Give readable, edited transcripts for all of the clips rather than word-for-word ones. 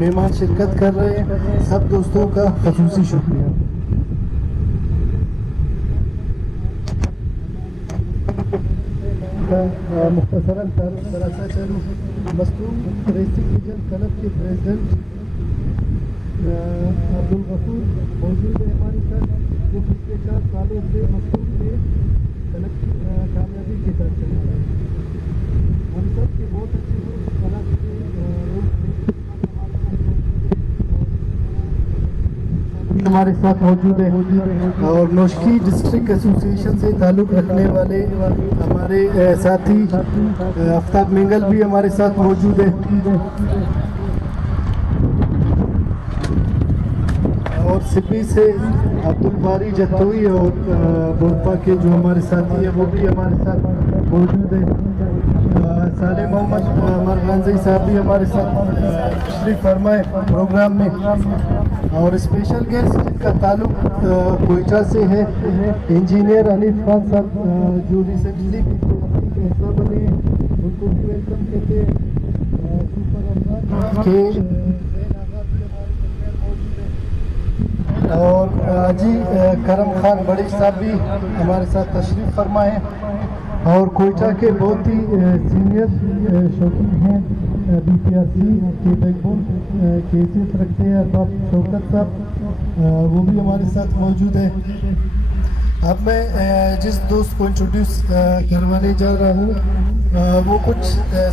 मेहमान शिरकत कर रहे हैं, सब दोस्तों का खसूसी शुक्रिया। मुख्तसरन तारुफ कराचा चलूँ। मस्तूम रेसिंग पिजन क्लब के प्रेसिडेंट अब्दुल गफूर मौजूद है हमारे साथ, जो पिछले 4 सालों से मस्तूम के क्लब की कामयाबी के साथ चल रहा है। हम सब के बहुत अच्छे हमारे साथ मौजूद है और नौशकी डिस्ट्रिक्ट एसोसिएशन से ताल्लुक़ रखने वाले हमारे साथी आफ्ताब मिंगल भी हमारे साथ मौजूद है और सिपी से अब्दुल बारी जतोई और बोरपा के जो हमारे साथी है वो भी हमारे साथ मौजूद है। साले मोहम्मद मरगानजी साहब भी हमारे साथ तशरीफ फरमाए प्रोग्राम में और स्पेशल गेस्ट जिनका ताल्लुक कोयटा से है, इंजीनियर अनीफ खान साहब जो रिसेंटली हिस्सा बने, उनको भी वेलकम कहते हैं। और जी करम खान बड़ी साहब भी हमारे साथ तशरीफ फरमाए और कोयटा के बहुत ही सीनियर शौकीन हैं, BPRC के बैकबोन की हैसियत रखते हैं अरबाब शौकत साहब, वो भी हमारे साथ मौजूद है। अब मैं जिस दोस्त को इंट्रोड्यूस करवाने जा रहा हूँ वो कुछ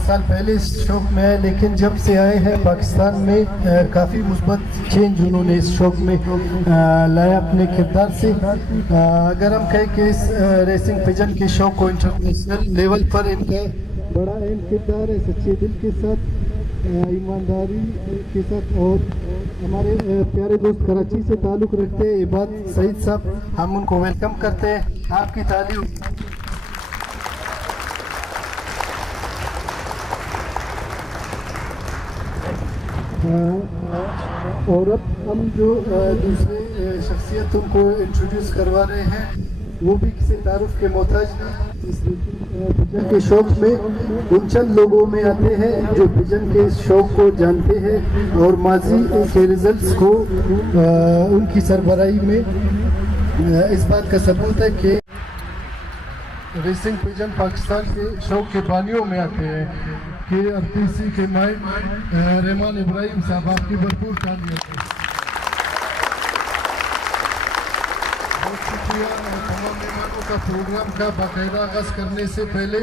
साल पहले इस शौक़ में है, लेकिन जब से आए हैं पाकिस्तान में काफ़ी मुस्बत चेंज उन्होंने इस शौक़ में लाया अपने किरदार से। अगर हम कहें कि इस रेसिंग पिजन के शौक़ को इंटरनेशनल लेवल पर इनका बड़ा अहम किरदार है, सच्चे दिल के साथ, ईमानदारी के साथ। और हमारे प्यारे दोस्त कराची से ताल्लुक़ रखते हैं इबाद सईद साहब, हम उनको वेलकम करते हैं, आपकी तालीम। और अब हम जो दूसरे शख्सियत उनको इंट्रोड्यूस करवा रहे हैं वो भी किसी तारुफ के मोहताज पिजन के शौक़ में उन चंद लोगों में आते हैं जो पिजन के शौक़ को जानते हैं और माजी के रिजल्ट्स को उनकी सरबराही में इस बात का सबूत है कि रेसिंग पिजन पाकिस्तान के शौक़ के बानियों में आते हैं कि RPC के माइक रहमान इब्राहिम साहब, आपकी भरपूर तालियां। बहुत शुक्रिया तमाम मेहमानों का। प्रोग्राम का बाकायदा आगाज़ करने से पहले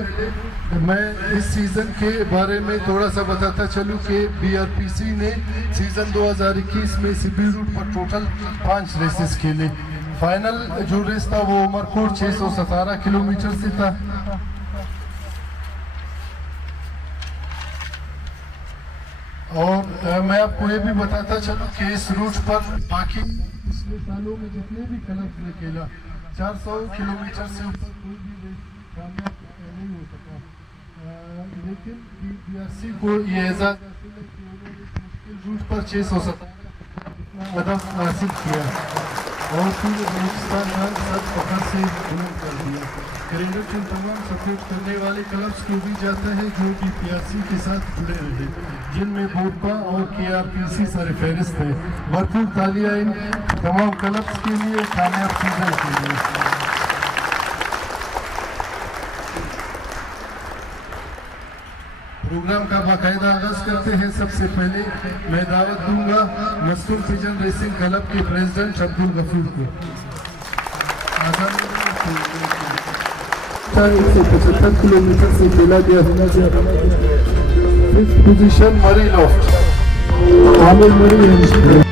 मैं इस सीज़न के बारे में थोड़ा सा बताता चलूँ कि BRPC ने सीज़न 2021 में सिबी रूट पर टोटल 5 रेसेस खेले। फाइनल जो रेस था वो उमरकोट 617 किलोमीटर से था। और मैं आपको ये भी बताता चलूँ कि इस रूट पर बाकी पिछले सालों में जितने भी क्लब्स ने खेला 400 किलोमीटर से ऊपर कोई भी रेस कामयाब नहीं हो सका, लेकिन BRC को ये एजाज़ रूट पर 617 कदम हासिल किया और फिर हिंदुस्तान सब पकड़ से बुलंद कर दिया। क्रेडिट इन तमाम सपोर्ट करने वाले क्लब्स को भी जाता है जो BPRC के साथ जुड़े रहे, जिनमें बोरपा और KRPC सरफहरिस्त है। भरपूर तालियां इन तमाम क्लब्स के लिए, कामयाब सीजन के लिए। प्रोग्राम का बाकायदा आगाज़ करते हैं। सबसे पहले मैं दावत दूंगा मस्तूम पिजन रेसिंग क्लब के प्रेसिडेंट अब्दुल गफूर को। 175 किलोमीटर से खेला गया। 5th पोजीशन मरी लॉफ्ट, आमिर मरी।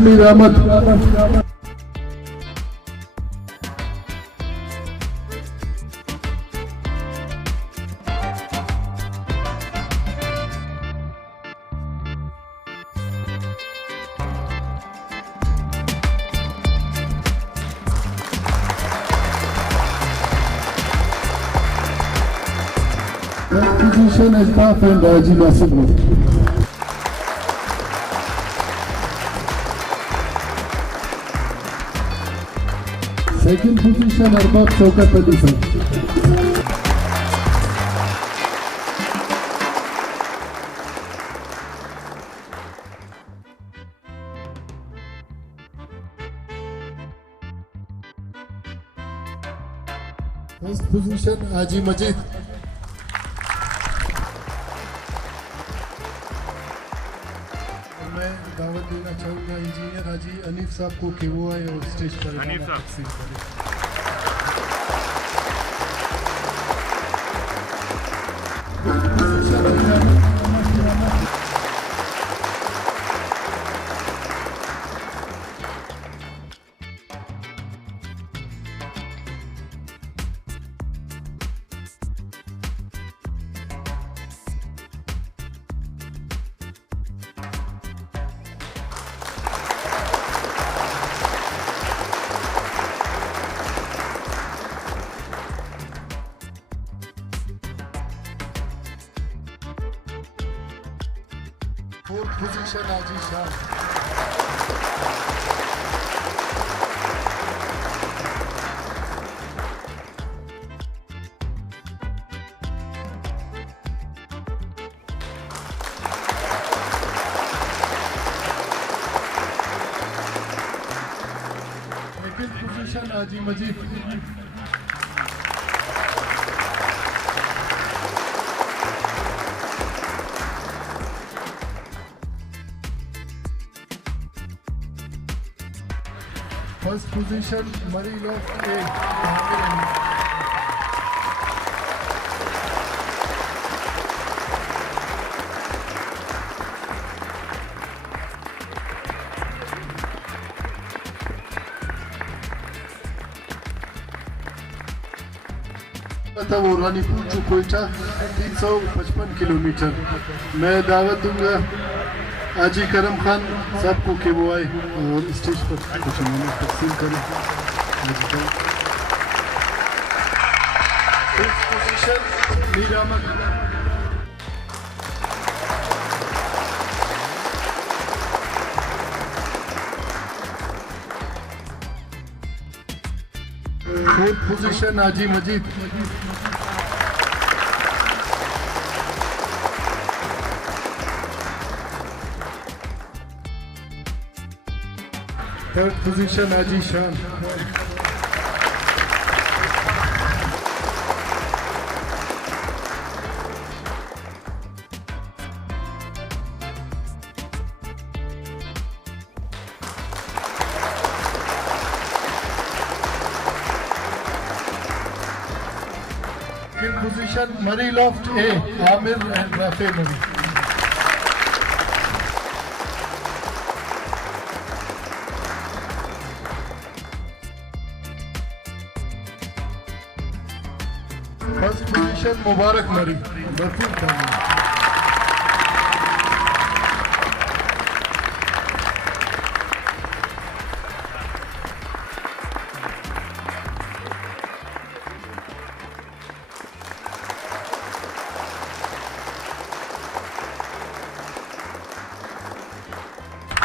Mir Ahmad. Position Altaf and Haji Nasir. Second position Arbab Shaukat Ali sir. First position Haji Majid. मैं दावत देना चाहूँगा इंजीनियर हाजी अनीफ साहब को कि वो आए और स्टेज पर तकसीम करें। Fourth position Haji Shah. Second position Haji Majid. First position, Murray Loft A. वो रानीपुर टू कोयटा 355 किलोमीटर। मैं दावत दूंगा हाजी करम खान साहब को कि वो आए और स्टेज पर कुछ उन्होंने तकसीम करें। Fifth position Mir Ahmed. Fourth position Haji Majid. Third position Haji Shan. Second position Murray Loft A, Amir and Rafe Murray. First position Mubarak Murray.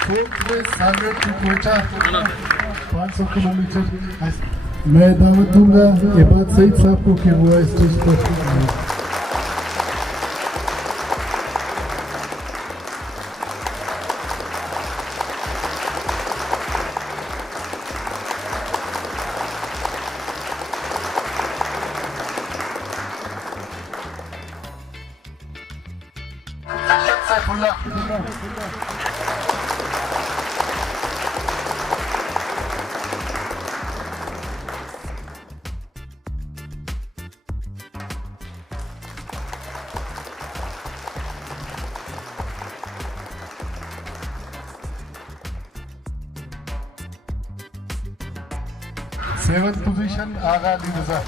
Fourth place Sagar to Quetta 500 kilometre. मैं दावत दूंगा इबाद सईद साहब को कि वो स्टेज पर सेवंथ पोजीशन आगा अली रजा।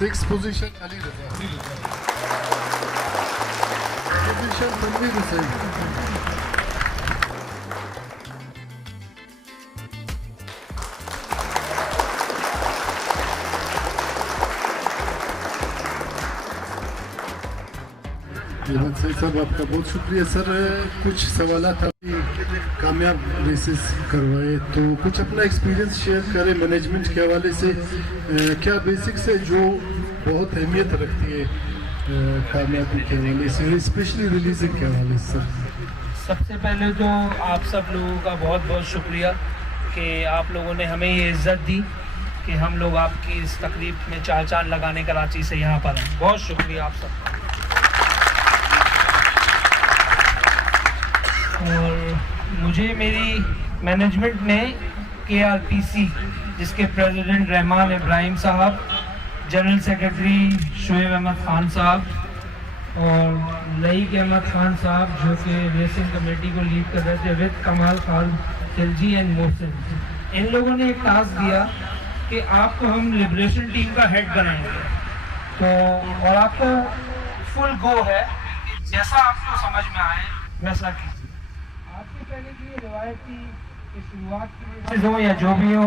6th position Ali Raza. Position Tanveer Hussain. जवान साहब आपका बहुत शुक्रिया सर। कुछ सवालात आपने कामयाब रेसेस करवाए तो कुछ अपना एक्सपीरियंस शेयर करें मैनेजमेंट के हवाले से। क्या बेसिक्स है जो बहुत अहमियत रखती है कामयाबी के हवाले से, स्पेशली रिलीजिंग के हवाले से सर? सबसे पहले तो आप सब लोगों का बहुत बहुत शुक्रिया कि आप लोगों ने हमें ये इज़्ज़त दी कि हम लोग आपकी इस तकरीब में चार चांद लगाने कराची से यहाँ पर हैं। बहुत शुक्रिया आप सबका। और मुझे मेरी मैनेजमेंट ने KRPC जिसके प्रेसिडेंट रहमान इब्राहिम साहब, जनरल सेक्रेटरी शोएब अहमद ख़ान साहब और लईक अहमद ख़ान साहब जो कि रेसिंग कमेटी को लीड कर रहे थे, विद कमाल खान खिलजी एंड मोहसिन, इन लोगों ने एक टास्क दिया कि आपको हम लिबरेशन टीम का हेड बनाएंगे। तो और आपको फुल गो है कि जैसा आपको समझ में आए वैसा कीजिए। आपके पहले की ये रिवायत थी कि शुरुआत की हो या जो भी हो,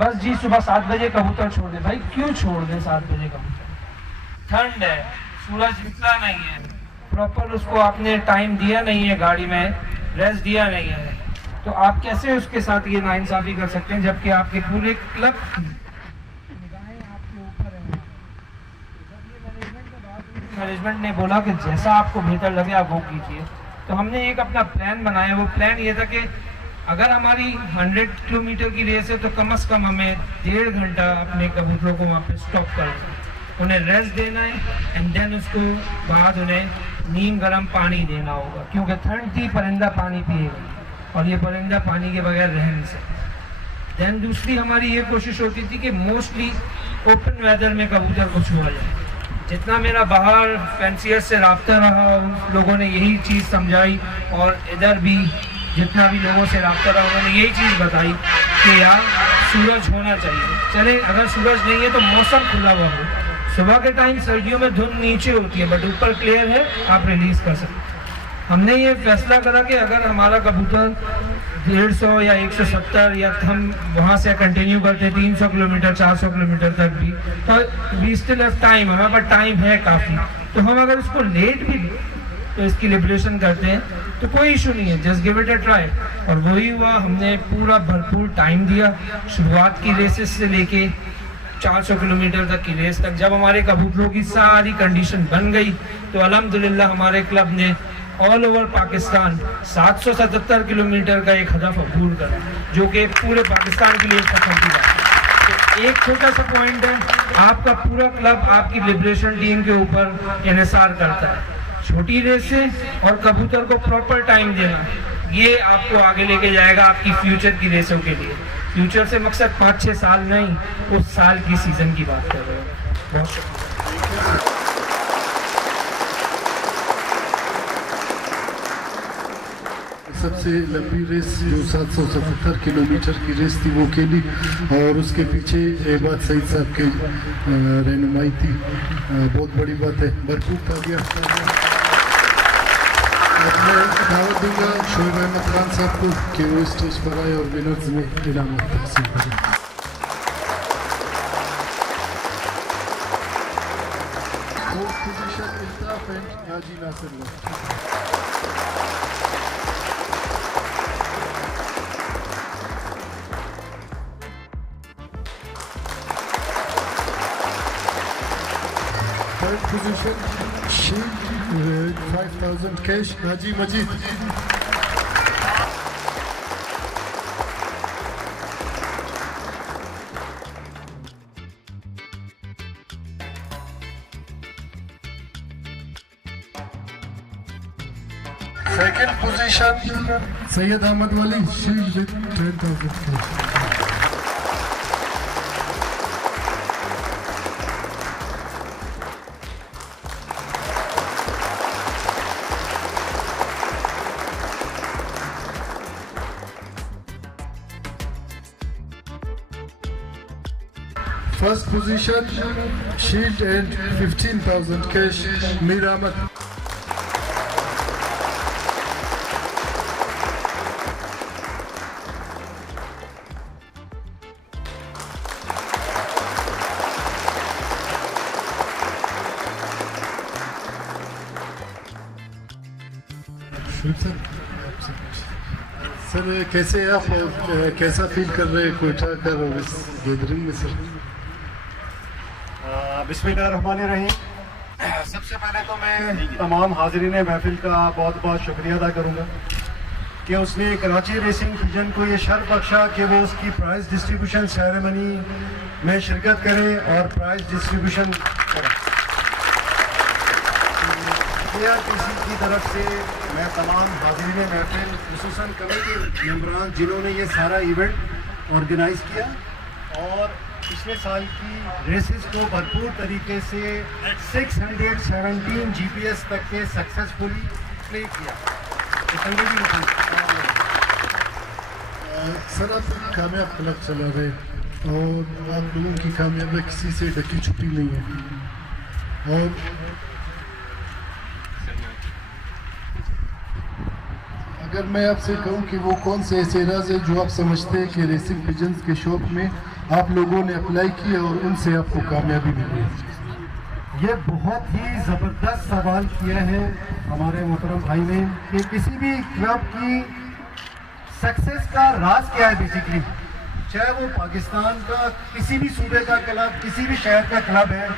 बस जी सुबह 7 बजे कबूतर छोड़ दे। भाई क्यों छोड़ दें 7 बजे कबूतर? ठंड है, सूरज निकला नहीं है, प्रॉपर उसको आपने टाइम दिया नहीं है, गाड़ी में रेस्ट दिया नहीं है, तो आप कैसे उसके साथ ये नाइंसाफ़ी कर सकते हैं जबकि आपके पूरे क्लब निगाहें आपके ऊपर हैं। जब ये मैनेजमेंट ने बोला कि जैसा आपको बेहतर लगे आप वो कीजिए, तो हमने एक अपना प्लान बनाया। वो प्लान ये था कि अगर हमारी 100 किलोमीटर की रेस है तो कम से कम हमें 1.5 घंटा अपने कबूतरों को वहाँ पे स्टॉप करना है, उन्हें रेस्ट देना है एंड देन उसको बाद उन्हें नीम गर्म पानी देना होगा, क्योंकि ठंड थी, परिंदा पानी पिएगा और ये परिंदा पानी के बगैर रह नहीं सकता। देन दूसरी हमारी ये कोशिश होती थी कि मोस्टली ओपन वेदर में कबूतर को छुआ जाए। जितना मेरा बाहर फैंसियर से रब्ता रहा, उन लोगों ने यही चीज़ समझाई और इधर भी जितना भी लोगों से रब्ता रहा उन्होंने यही चीज़ बताई कि यार सूरज होना चाहिए। चले अगर सूरज नहीं है तो मौसम खुला हुआ हो, सुबह के टाइम सर्दियों में धुंध नीचे होती है बट ऊपर क्लियर है, आप रिलीज़ कर सकते। हमने ये फैसला करा कि अगर हमारा कबूतर 150 या 170 या हम वहाँ से कंटिन्यू करते 300 किलोमीटर 400 किलोमीटर तक भी, तो वी स्टिल हैव टाइम, हमारे पास टाइम है काफ़ी। तो हम अगर इसको लेट भी तो इसकी लिबरेशन करते हैं तो कोई इशू नहीं है, just give it a try. और वही हुआ, हमने पूरा भरपूर टाइम दिया शुरुआत की रेसेस से लेके 400 किलोमीटर तक की रेस तक। जब हमारे कबूतरों की सारी कंडीशन बन गई तो अल्हम्दुलिल्लाह हमारे क्लब ने ऑल ओवर पाकिस्तान 777 किलोमीटर का एक हदफ अबूर करा, जो कि पूरे पाकिस्तान के लिए सफल की बात है। तो एक छोटा सा पॉइंट है, आपका पूरा क्लब आपकी लिबरेशन टीम के ऊपर इन्हिसार करता है। छोटी रेसें और कबूतर को प्रॉपर टाइम देना, ये आपको आगे लेके जाएगा आपकी फ्यूचर की रेसों के लिए। फ्यूचर से मकसद 5-6 साल नहीं, उस साल की सीज़न की बात कर रहे हो। बहुत शुक्रिया। सबसे लंबी रेस जो 777 किलोमीटर की रेस थी वो खेली और उसके पीछे एबाद सईद साहब की रहनुमाई थी। बहुत बड़ी बात है, भरपूर तालियां। मैं दावत दूंगा शोएब अहमद खान साहब को कि वो स्टेज पर आए और विनर्स में इनाम तकसीम करें। पोजीशन इल्ताफ एंड हाजी नासिर लोग। Third position, Shield, 5,000 cash, Haji Majid. Second position, Sayyid Ahmad Wali, Shield with 10,000 cash. First position, shield and 15,000 cash, Mir Ahmed. Sir कैसे आप कैसा फील कर रहे हैं कोयटा कर इस गैदरिंग में सर? बिस्मिल्लाहिर्रहमानिर्रहीम। सबसे पहले तो मैं तमाम हाज़रीन महफिल का बहुत बहुत शुक्रिया अदा करूँगा कि उसने कराची रेसिंग पिजन को ये शर्फ बख्शा कि वो उसकी प्राइज़ डिस्ट्रीब्यूशन सेरेमनी में शिरकत करे और प्राइज़ डिस्ट्रीब्यूशन करे। KRPC की तरफ से मैं तमाम हाज़रीन महफिल खुसूसन कमेटी मेंबरान जिन्होंने ये सारा इवेंट ऑर्गेनाइज़ किया और पिछले साल की रेसेस को भरपूर तरीके से 617 GPS तक के सक्सेसफुली प्ले किया। सर आप कामयाब क्लब चला रहे और आप लोगों की कामयाबी किसी से ढकी छुपी नहीं है। और अगर मैं आपसे कहूं कि वो कौन से ऐसे राज है जो आप समझते हैं कि रेसिंग पिजन्स के शौक में आप लोगों ने अप्लाई किया और उनसे आपको कामयाबी मिली? ये बहुत ही ज़बरदस्त सवाल किया है हमारे मोहतरम भाई ने कि किसी भी क्लब की सक्सेस का राज क्या है। बेसिकली चाहे वो पाकिस्तान का किसी भी सूबे का क्लब, किसी भी शहर का क्लब है,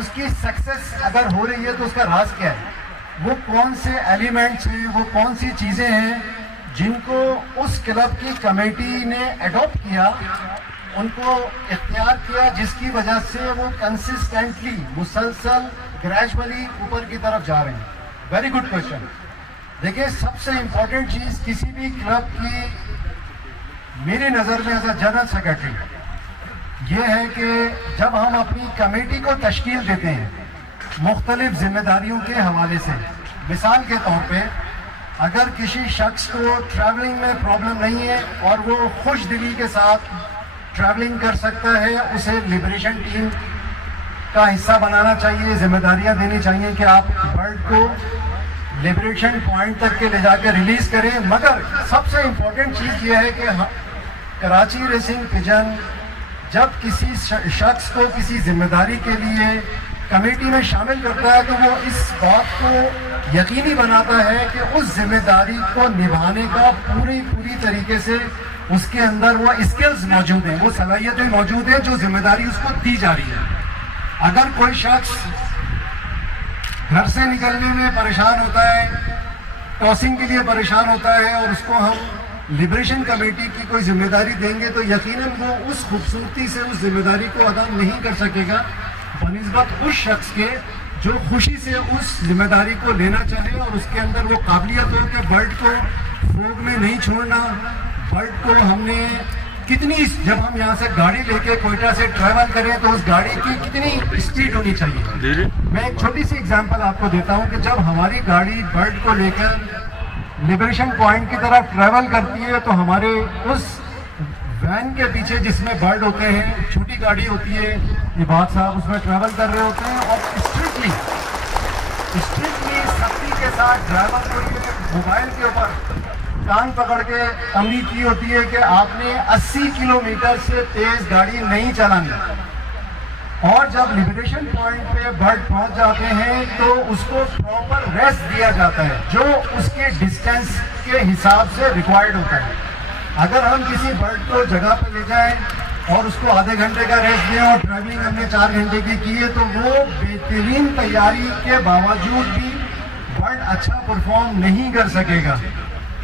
उसकी सक्सेस अगर हो रही है तो उसका राज क्या है, वो कौन से एलिमेंट्स हैं, वो कौन सी चीज़ें हैं जिनको उस क्लब की कमेटी ने अडॉप्ट किया, उनको इख्तियार किया, जिसकी वजह से वो कंसिस्टेंटली मुसलसल ग्रेजुअली ऊपर की तरफ जा रहे हैं। Very good question. देखिए सबसे इम्पोर्टेंट चीज़ किसी भी क्लब की मेरी नज़र में एज अ जनरल सेक्रेटरी ये है कि जब हम अपनी कमेटी को तश्कील देते हैं मुख्तलिफ जिम्मेदारियों के हवाले से, मिसाल के तौर पे अगर किसी शख्स को ट्रैवलिंग में प्रॉब्लम नहीं है और वो खुश दिली के साथ ट्रैवलिंग कर सकता है, उसे लिबरेशन टीम का हिस्सा बनाना चाहिए, जिम्मेदारियां देनी चाहिए कि आप बर्ड को लिबरेशन पॉइंट तक के ले जाकर रिलीज़ करें। मगर सबसे इम्पोर्टेंट चीज़ ये है कि कराची रेसिंग पिजन जब किसी शख्स को किसी जिम्मेदारी के लिए कमेटी में शामिल करता है तो वो इस बात को यकीनी बनाता है कि उस जिम्मेदारी को निभाने का पूरी तरीके से उसके अंदर वो स्किल्स मौजूद हैं, वो सलाहियतें मौजूद हैं जो जिम्मेदारी उसको दी जा रही है। अगर कोई शख्स घर से निकलने में परेशान होता है, क्रॉसिंग के लिए परेशान होता है और उसको हम लिबरेशन कमेटी की कोई जिम्मेदारी देंगे तो यकीनन वो उस खूबसूरती से उस जिम्मेदारी को अदा नहीं कर सकेगा बनिस्बत उस शख्स के जो खुशी से उस जिम्मेदारी को लेना चाहे और उसके अंदर वो काबिलियत हो कि बर्ड को फ्रोग में नहीं छोड़ना। बर्ड को हमने कितनी, जब हम यहाँ से गाड़ी लेके कोयटा से ट्रैवल करें तो उस गाड़ी की कितनी स्पीड होनी चाहिए। मैं एक छोटी सी एग्जांपल आपको देता हूँ कि जब हमारी गाड़ी बर्ड को लेकर लिबरेशन पॉइंट की तरफ ट्रैवल करती है तो हमारे उस वैन के पीछे जिसमें बर्ड होते हैं, छोटी गाड़ी होती है, ये बात साहब उसमें ट्रैवल कर रहे होते हैं और स्ट्रिक्टली सख्ती के साथ ड्राइवर को ये मोबाइल के ऊपर कान पकड़ के तंबीह की होती है कि आपने 80 किलोमीटर से तेज गाड़ी नहीं चलानी। और जब लिबरेशन पॉइंट पे बर्ड पहुंच जाते हैं तो उसको प्रॉपर रेस्ट दिया जाता है जो उसके डिस्टेंस के हिसाब से रिक्वायर्ड होता है। अगर हम किसी बर्ड को जगह पर ले जाएं और उसको आधे घंटे का रेस्ट दें और ट्रैवलिंग हमने 4 घंटे की है तो वो बेहतरीन तैयारी के बावजूद भी बर्ड अच्छा परफॉर्म नहीं कर सकेगा।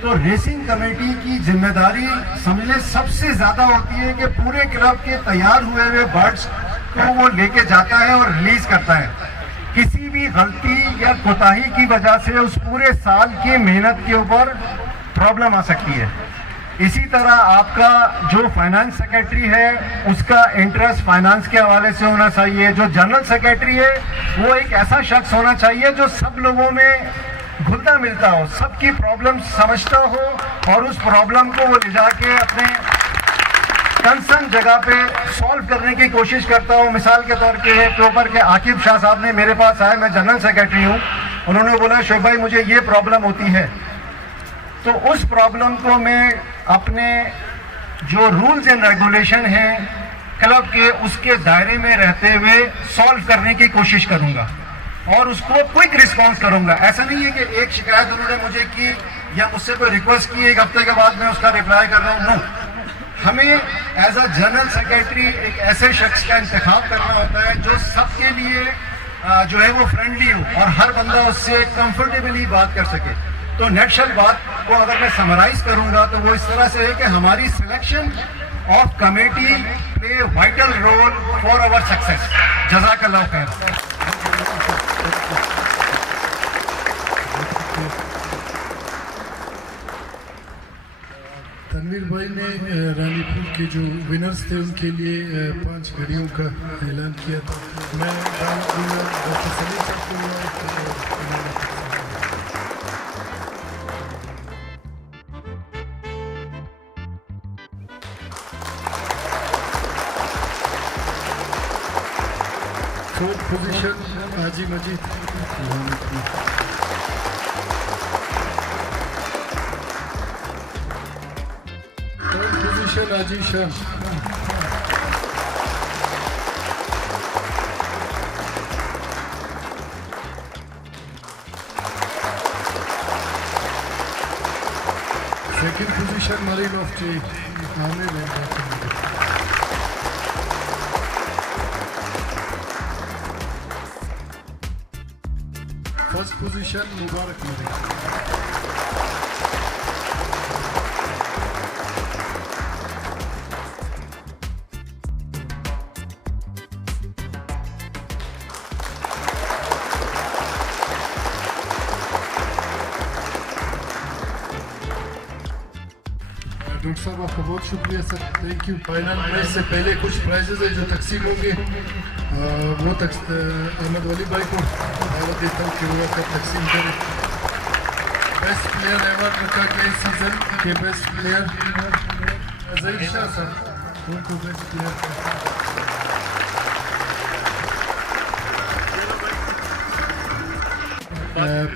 तो रेसिंग कमेटी की जिम्मेदारी समझ सबसे ज़्यादा होती है कि पूरे क्लब के तैयार हुए हुए बर्ड्स को वो लेके जाता है और रिलीज करता है। किसी भी गलती या कोताही की वजह से उस पूरे साल की मेहनत के ऊपर प्रॉब्लम आ सकती है। इसी तरह आपका जो फाइनेंस सेक्रेटरी है उसका इंटरेस्ट फाइनेंस के हवाले से होना चाहिए। जो जनरल सेक्रेटरी है वो एक ऐसा शख्स होना चाहिए जो सब लोगों में घुलता मिलता हो, सबकी प्रॉब्लम समझता हो और उस प्रॉब्लम को वो ले जाके अपने कंसर्न जगह पे सॉल्व करने की कोशिश करता हूँ। मिसाल के तौर के ऊपर के आकिब शाह साहब ने मेरे पास आए, मैं जनरल सेक्रेटरी हूँ, उन्होंने बोला शोएब भाई मुझे ये प्रॉब्लम होती है, तो उस प्रॉब्लम को मैं अपने जो रूल्स एंड रेगुलेशन हैं क्लब के उसके दायरे में रहते हुए सॉल्व करने की कोशिश करूंगा और उसको क्विक रिस्पांस करूंगा। ऐसा नहीं है कि एक शिकायत उन्होंने मुझे की या मुझसे कोई रिक्वेस्ट की, एक हफ्ते के बाद मैं उसका रिप्लाई कर रहा हूँ। नो, हमें एज अ जनरल सेक्रेटरी एक ऐसे शख्स का इंतखाब करना होता है जो सबके लिए जो है वो फ्रेंडली हो और हर बंदा उससे कंफर्टेबली बात कर सके। तो नेटशल बात को अगर मैं समराइज करूंगा तो वो इस तरह से है कि हमारी selection of committee play vital role for our success. जज़ाकल्लाह खैर। तनवीर भाई ने रानीपुर के जो विनर्स थे उनके लिए 5 घड़ियों का ऐलान किया था। मैं डॉक्टर सलीम साहब को fourth position Haji Majid, third position Haji Shah, second position मरीन ऑफ टी आमिर। First position Mubarak Malik. Doctor साहब आपका बहुत शुक्रिया sir, thank you. Final match से पहले कुछ प्राइजेज है जो तकसीम होंगे, वो अहमद वली भाई को दावत देता हूँ कि वो आकर तकसीम करें। बेस्ट प्लेयर अवार्ड रखा गया इस सीजन के best player Zaheer Shah sir, उनको बेस्ट प्लेयर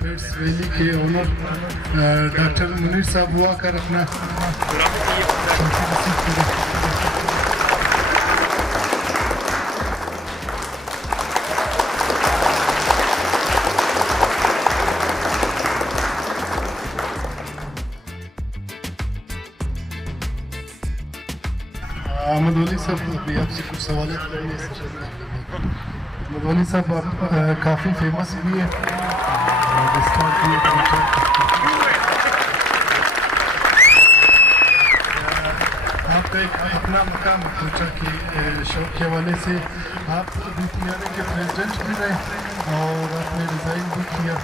पेट्स वैली के ओनर डॉक्टर मुनीर साहब वो आकर अपना अहमद वली साहब अभी आपसे कुछ सवाल करेंगे। अहमद वली साहब आप काफ़ी फेमस भी है, आपका एक अपना मकाम सोचा कि शौक के हवाले से आप बीपीआरए के प्रेसिडेंट भी रहे और आपने रिज़ाइन भी किया,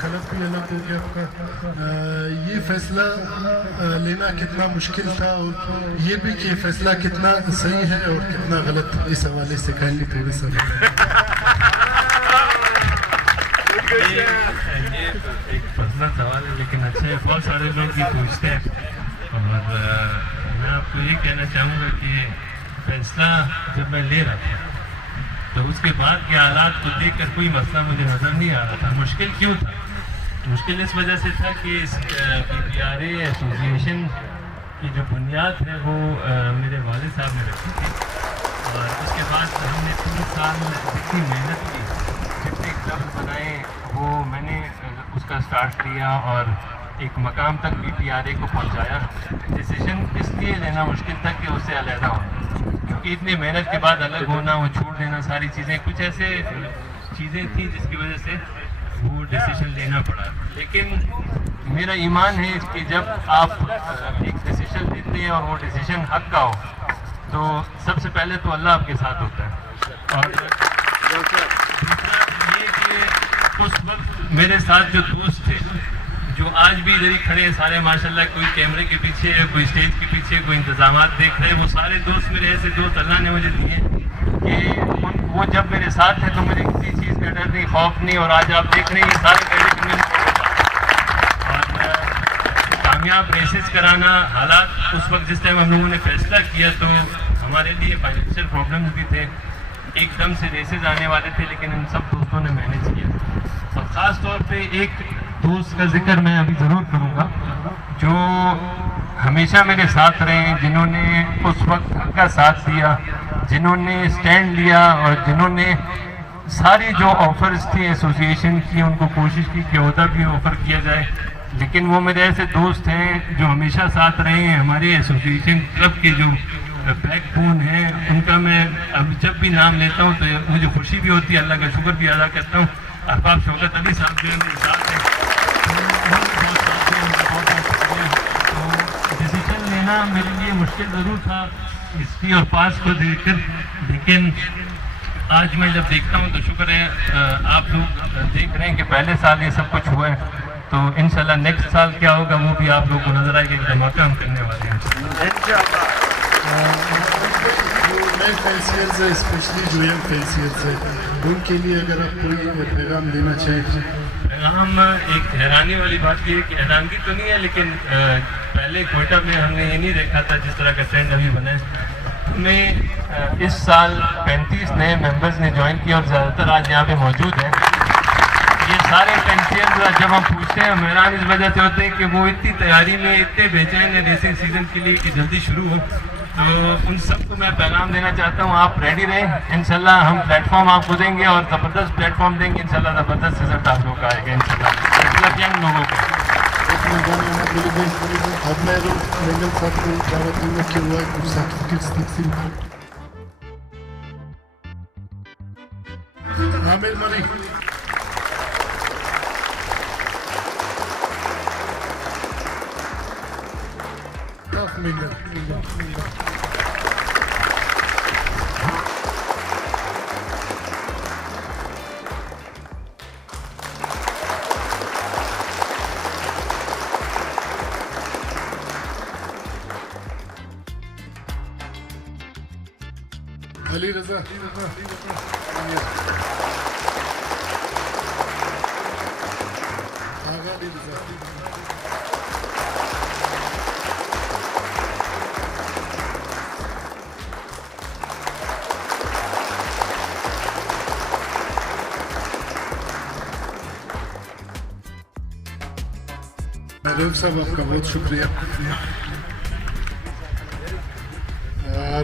क्लब भी अलग हो गया आपका। ये फैसला लेना कितना मुश्किल था और ये भी कि फैसला कितना सही है और कितना गलत, इस हवाले से काइंडली थोड़ी सा। ये एक पर्सनल सवाल है लेकिन अच्छा है, बहुत सारे लोग भी पूछते हैं और मैं आपको ये कहना चाहूँगा कि फैसला जब मैं ले रहा था तो उसके बाद के हालात को देखकर कोई मसला मुझे नज़र नहीं आ रहा था। मुश्किल क्यों था? मुश्किल इस वजह से था कि इस बीपीआरए एसोसिएशन की जो बुनियाद है वो मेरे वालिद साहब ने रखी थी और उसके बाद हमने 3 साल जितनी मेहनत की, जितने क्लब बनाए वो मैंने उसका स्टार्ट किया और एक मकाम तक बीपीआरए को पहुंचाया। डिसीजन इसलिए लेना मुश्किल था कि उससे अलहदा होना, क्योंकि इतनी मेहनत के बाद अलग होना, वो छोड़ देना, सारी चीज़ें कुछ ऐसे चीज़ें थी जिसकी वजह से वो डिसीजन लेना पड़ा। लेकिन मेरा ईमान है कि जब आप एक डिसीजन लेते हैं और वो डिसीजन हक का हो तो सबसे पहले तो अल्लाह आपके साथ होता है। और दूसरा ये कि उस वक्त मेरे साथ जो दोस्त थे जो आज भी इधर ही खड़े हैं सारे माशाल्लाह, कोई कैमरे के पीछे है, कोई स्टेज के पीछे, कोई इंतजामात देख रहे हैं, वो सारे दोस्त मेरे ऐसे दोस्त अल्लाह ने मुझे दिए कि वो जब मेरे साथ हैं तो मुझे किसी चीज़ का डर नहीं, खौफ नहीं। और आज आप देख रहे हैं ये सारे कामयाब रेसेस कराना, हालात उस वक्त जिस टाइम हम लोगों ने फैसला किया तो हमारे लिए फाइनेंशियल प्रॉब्लम्स भी थे, एकदम से रेसेस आने वाले थे, लेकिन इन सब दोस्तों ने मैनेज किया। और ख़ास तौर पे एक दोस्त का जिक्र मैं अभी ज़रूर करूँगा जो हमेशा मेरे साथ रहे, जिन्होंने उस वक्त का साथ दिया, जिन्होंने स्टैंड लिया और जिन्होंने सारी जो ऑफर्स थी एसोसिएशन की उनको कोशिश की कि ओहदा भी ऑफ़र किया जाए, लेकिन वो मेरे ऐसे दोस्त हैं जो हमेशा साथ रहे हैं। हमारे एसोसिएशन क्लब के जो बैकबोन है उनका मैं अब जब भी नाम लेता हूँ तो मुझे खुशी भी होती है, अल्लाह का शुक्र भी अदा करता हूँ। अहबाब शौकत अली साहब जो मेरे साथ हैं, तो डिसीजन लेना मेरे लिए मुश्किल ज़रूर था हिस्ट्री और पास को देखकर, लेकिन आज मैं जब देखता हूँ तो शुक्र है आप लोग देख रहे हैं कि पहले साल ये सब कुछ हुआ है, तो इंशाल्लाह नेक्स्ट साल क्या होगा वो भी आप लोगों को नजर आएगा। एक धमाका हम करने वाले हैं नए फैंसियर्स है, स्पेशली जो यंग फैंसियर्स है, उनके लिए अगर आप कोई पैगाम देना चाहें। पैगाम एक हैरानी वाली बात ये है कि हैरानगी तो नहीं है, लेकिन पहले कोयटा में हमने ये नहीं देखा था जिस तरह का ट्रेंड अभी बना है। हमें इस साल 35 नए मेंबर्स ने ज्वाइन किया और ज़्यादातर आज यहाँ पे मौजूद हैं। ये सारे फैंसियर्स जब हम पूछते हैं हैरान इस वजह से होते हैं कि वो इतनी तैयारी में इतने बेचैन है रेसिंग सीजन के लिए कि जल्दी शुरू हो। तो उन सबको मैं पैगाम देना चाहता हूँ, आप रेडी रहें, इंशाल्लाह हम प्लेटफॉर्म आपको देंगे और ज़बरदस्त प्लेटफॉर्म देंगे, इंशाल्लाह ज़बरदस्त रिजल्ट आप लोगों का आएगा इंशाल्लाह यंग लोगों को। अब मैं मेंगल साहब को दावत दूंगा कि वो कुछ सर्टिफिकेट्स तकसीम आमिर मरी अली रजा आगा अली रजा रऊफ साहब आपका बहुत शुक्रिया।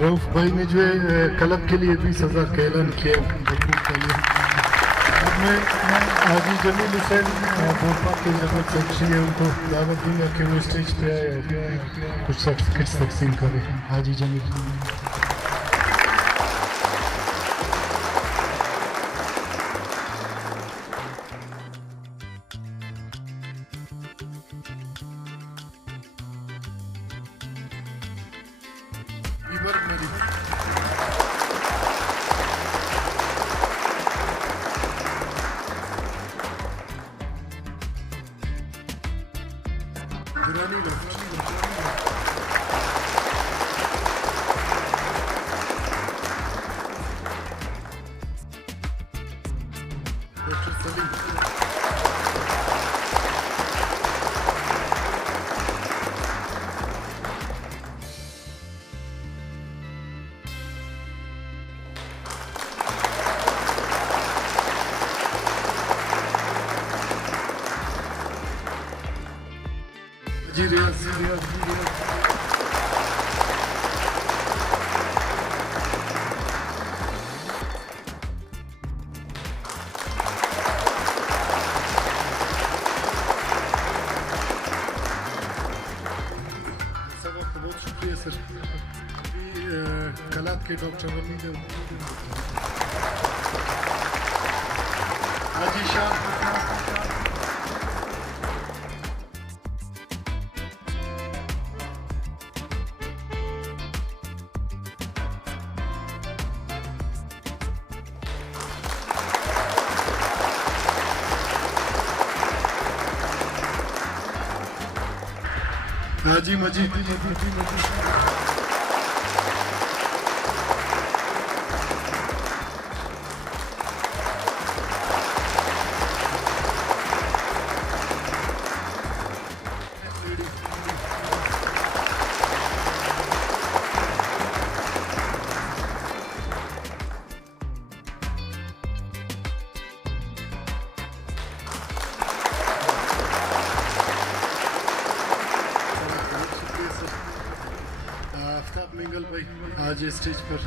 रऊफ भाई ने जो है क्लब के लिए 20,000 का ऐलान किया के लिए। अब मैं हाजी जमील हुसैन भोपाल के जनरल सेक्रेटरी है, उनको दावत दूंगा कि वो स्टेज पे आए और कुछ सर्टिफिकेट्स तकसीम करें। हाजी जमील जी रियाज बहुत शुक्रिया सर। कलात के डॉक्टर वलीद हाजी शाह हाजी मजीद जाए स्टेज पर।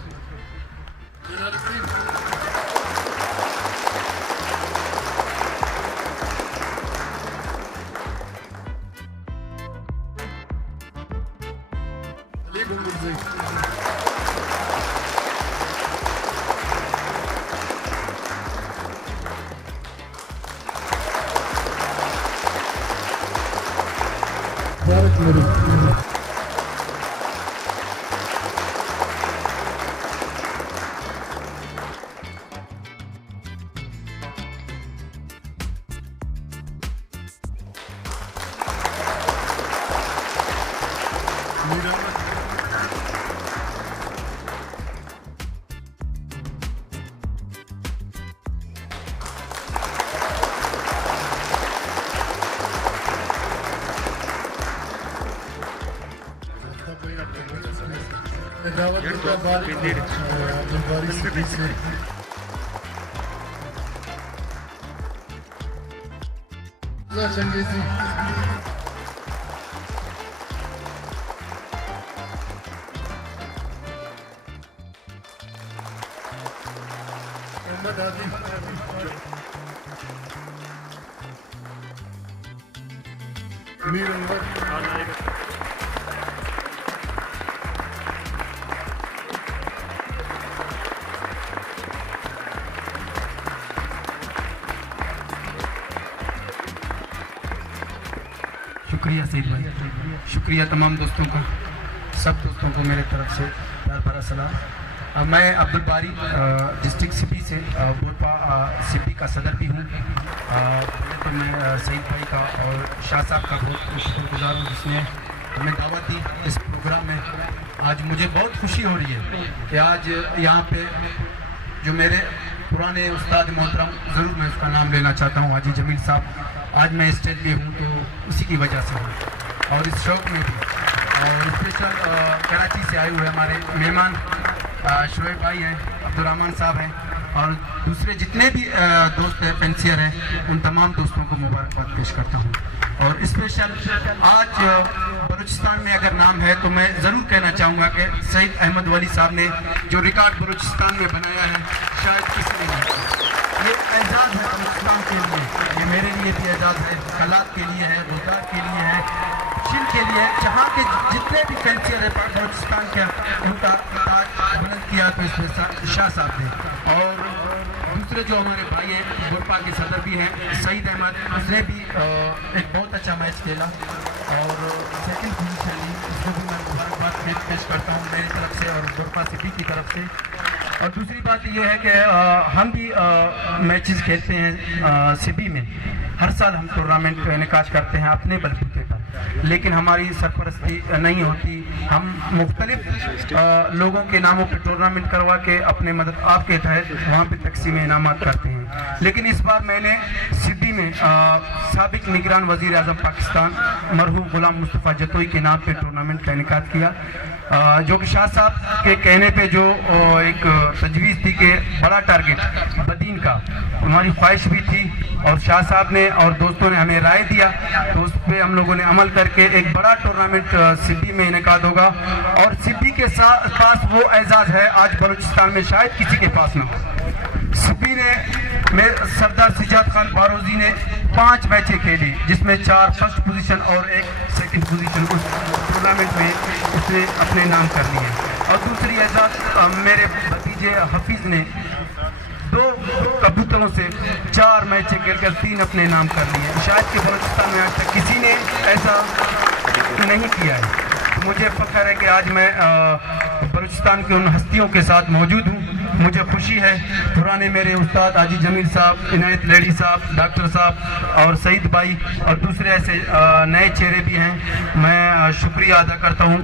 अली बुलबुल भारत मेरी दावत का बारी सिटी से चंगेजी मोहम्मद आदिम मीर अनवर शुक्रिया सईद भाई, शुक्रिया तमाम दोस्तों का, सब दोस्तों को मेरे तरफ से प्यार भरा सलाम। मैं अब्दुल बारी डिस्ट्रिक्ट सिपी से बोरपा सिपी का सदर भी हूँ। पहले तो मैं सईद भाई का और शाह साहब का बहुत शुक्रगुजार हूँ जिसने हमें दावत दी इस प्रोग्राम में। आज मुझे बहुत खुशी हो रही है कि आज यहाँ पे जो मेरे पुराने उस्ताद मोहतरम, ज़रूर मैं उसका नाम लेना चाहता हूँ, हाजी जमील साहब, आज मैं स्टेज पे हूँ तो उसी की वजह से हूँ और इस शौक़ में भी। और स्पेशल कराची से आए हुए हमारे मेहमान शुएब भाई हैं, अब्दुर्रहमान साहब हैं और दूसरे जितने भी दोस्त हैं, पेंसियर हैं, उन तमाम दोस्तों को मुबारकबाद पेश करता हूँ। और स्पेशल आज बलूचिस्तान में अगर नाम है तो मैं ज़रूर कहना चाहूँगा कि सईद अहमद वली साहब ने जो रिकॉर्ड बलूचिस्तान में बनाया है शायद किसी ने नहीं। ये एजाज़ है बलूचिस्तान के लिए, ये मेरे लिए भी एजाज़ है, कलात के लिए है, रोहतास के लिए है, शिल के लिए, जहाँ के जितने भी पेंसियर है बलूचिस्तान के, उनका ताज बुलंद किया तो इसमें शाह साहब ने। और दूसरे जो हमारे भाई हैं बोरपा के सदर भी हैं सईद अहमद, उसने भी एक बहुत अच्छा मैच खेला और सेकंड पोजीशन ली, उसको भी मैं मुबारकबाद पेश करता हूँ मेरी तरफ से और बोरपा सिटी की तरफ से। और दूसरी बात ये है कि हम भी मैचेस खेलते हैं सिटी में, हर साल हम टूर्नामेंट निकाश करते हैं अपने बलबूते पर, लेकिन हमारी सरपरस्ती नहीं होती। हम मुख्तलिफ लोगों के नामों पर टूर्नामेंट करवा के अपने मदद आपके तहत वहाँ पे तकसीम इनामात करते हैं। लेकिन इस बार मैंने सिटी में साबिक निगरान वज़ीर आज़म पाकिस्तान मरहूम गुलाम मुस्तफ़ा जतोई के नाम पे टूर्नामेंट का इनेकाद किया, जो कि शाह साहब के कहने पे जो एक तजवीज़ थी कि बड़ा टारगेट बदीन का, हमारी ख्वाहिश भी थी और शाह साहब ने और दोस्तों ने हमें राय दिया तो उस पर हम लोगों ने अमल करके एक बड़ा टूर्नामेंट सिटी में इनेकाद होगा। और सिटी के पास वो एजाज़ है आज बलूचिस्तान में शायद किसी के पास ना हो। सिटी ने सरदार सिजाद खान बारोजी ने 5 मैचें खेली जिसमें 4 फर्स्ट पोजीशन और 1 सेकंड पोजीशन उस टूर्नामेंट में उसने अपने नाम कर लिए। और दूसरी एजाज़ मेरे भतीजे हफीज़ ने 2 कबूतरों से 4 मैचें खेलकर 3 अपने नाम कर लिए। शायद कि बलूचिस्तान में आज तक किसी ने ऐसा नहीं किया है। तो मुझे फ़ख्र है कि आज मैं बलूचिस्तान की उन हस्तियों के साथ मौजूद हूँ। मुझे खुशी है, पुराने मेरे उस्ताद हाजी जमील साहब, इनायत लेडी साहब, डॉक्टर साहब और सईद भाई और दूसरे ऐसे नए चेहरे भी हैं। मैं शुक्रिया अदा करता हूँ